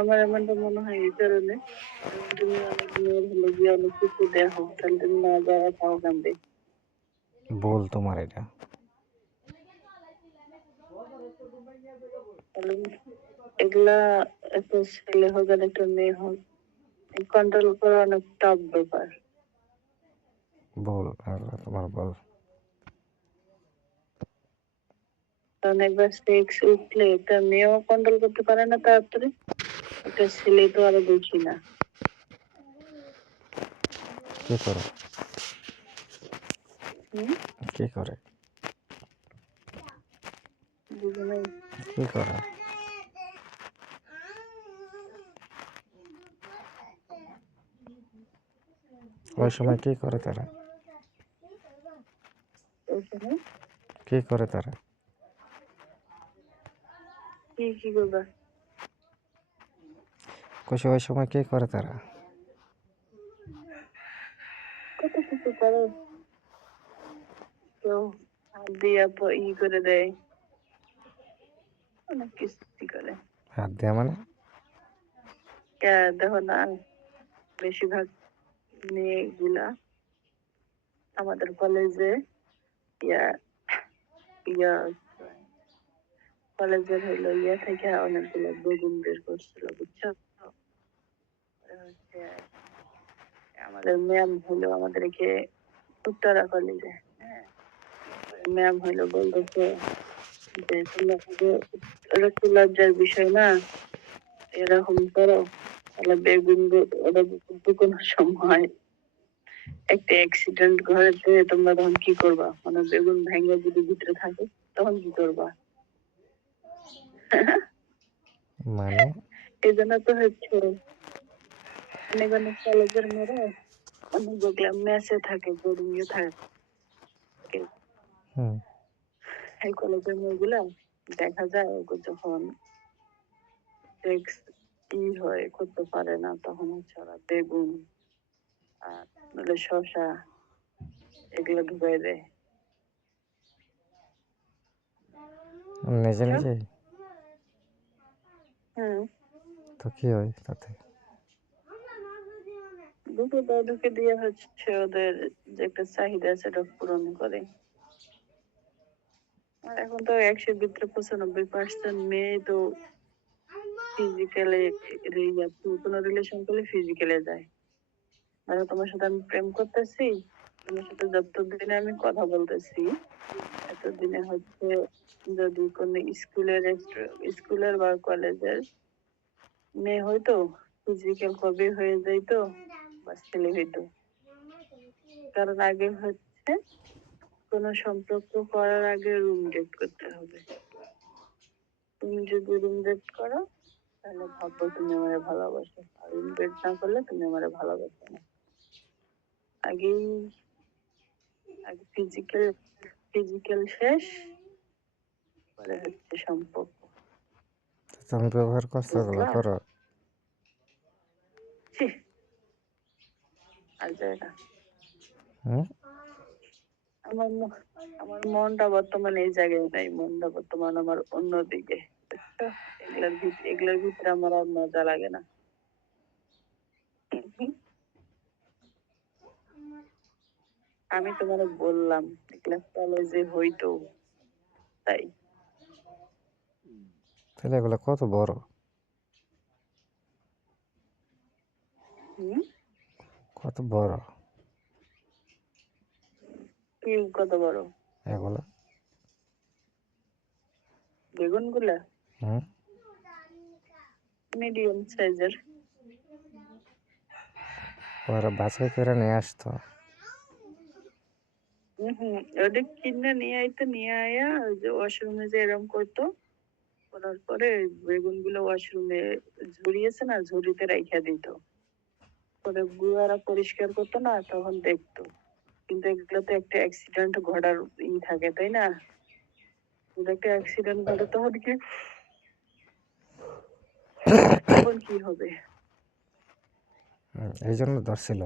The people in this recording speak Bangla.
আমার এমনটা মনে হয় এই কারণে, তুমি অনেক মেয়ের হলে গিয়ে অনেক কিছু দেখো, তাহলে তুমি না যাওয়া খাও কান্দে। ভুল তোমার এটা। তাহলে এগুলা একটা ছেলে হোক আর একটা মেয়ে হোক, কন্ট্রোল করা অনেক টাফ ব্যাপার। ভুল তোমার ভুল। কারণ একবার সেক্স উঠলে একটা মেয়েও কন্ট্রোল করতে পারে না তাড়াতাড়ি, একটা ছেলে তো আরো বেশি না। কি করে? হুম, কি করে? বুঝো নাই? কি করে? ওই সময় কি করে তারা? ওই সময় কি করে তারা? কি করবা? কইছে ওই সময় কি করে তারা? কত কিছু করে, কেউ হাত দিয়ে করে দেয়, অনেক কিছু করে। হাত দেয়া মানে? দেখো না, বেশিরভাগ মেয়েগুলা আমাদের কলেজে ইয়া ইয়া কলেজের হইলো ইয়া থেকে অনেকগুলো বেগুন বের করছিল, বুঝছো? হচ্ছে আমাদের ম্যাম হইলো আমাদেরকে উত্তরা কলেজে, হ্যাঁ, ম্যাম হইলো বলতেছে যে তোমরা এটা একটু লজ্জার বিষয় না, এরকম করো, তাহলে বেগুন ওরা কোনো সময় একটা অ্যাক্সিডেন্ট ঘটেছে, তোমরা তখন কি করবা? মানে বেগুন ভেঙে যদি ভিতরে থাকে তখন কি করবা? মানে এই জন্য তো হচ্ছে অনেক অনেক কলেজের মেয়েরা অনেক দেখলাম মেসে থাকে, বোর্ডিং এ থাকে, হুম এই কলেজের মেয়েগুলা দেখা যায় ওকে যখন সেক্স হয় করতে পারে না, তখন হচ্ছে ওরা বেগুন আর নইলে শসা এগুলো ঢুকাই দেয়। নিজে নিজেই? হুম, তো কি হয় তাতে? ঢুকে দিয়ে হচ্ছে ওদের যে একটা চাহিদা সেটা পূরণ করে। আর এখন তো 100-র ভিতরে 95% মেয়ে তো ফিজিক্যালি, কোনো রিলেশন করলে ফিজিক্যালে যায়। মানে তোমার সাথে আমি প্রেম করতেছি, তোমার সাথে যতদিনে আমি কথা বলতেছি এতদিনে হচ্ছে, যদি কোনো স্কুলের বা কলেজের মেয়ে হইতো, ফিজিক্যাল কবে হয়ে যাইতো বা ছেলে হইতো। কারণ আগে হচ্ছে কোনো সম্পর্ক করার আগে রুম ডেট করতে হবে। তুমি যদি রুম ডেট করো তাহলে ভাববো তুমি আমারে ভালোবাসো, আর রুম ডেট না করলে তুমি আমারে ভালোবাসো না। আগেই আগে ফিজিক্যাল শেষ, পরে হচ্ছে সম্পর্ক। তুমি ব্যবহার করছো, ওগুলো বুঝলা? করো? ছি, আর যায় না। হুম আমার আমার মনটা বর্তমানে এই জায়গায় নাই, মনটা বর্তমান আমার অন্যদিকে, বুঝছো? এগুলার ভিতরে আমার আর মজা লাগে না। আমি তোমার বললাম এগুলা কলেজে হইতো, তাই। তাহলে এগুলো কত বড়? হম, কত বড় কি কত বড়? এগুলো? বেগুন গুলা হুম মিডিয়াম সাইজের। ওরা বাছাই করে নিয়ে আসতো? হম, ওদের কিনে নিয়ে আইতো, নিয়ে আয়া ওই যে ওয়াশরুমে যে এরকম করতো, করার পরে বেগুন গুলো ওয়াশরুমে ঝরিয়েছে না, ঝুড়িতে রাইখা দিত, পরে বুয়ারা পরিষ্কার করতো না, তখন দেখতো। কিন্তু এগুলো তো একটা অ্যাক্সিডেন্ট ঘটার থাকে, তাই না? যদি একটা অ্যাক্সিডেন্ট ঘটে তখন কি হবে? এই জন্য ধরছিল।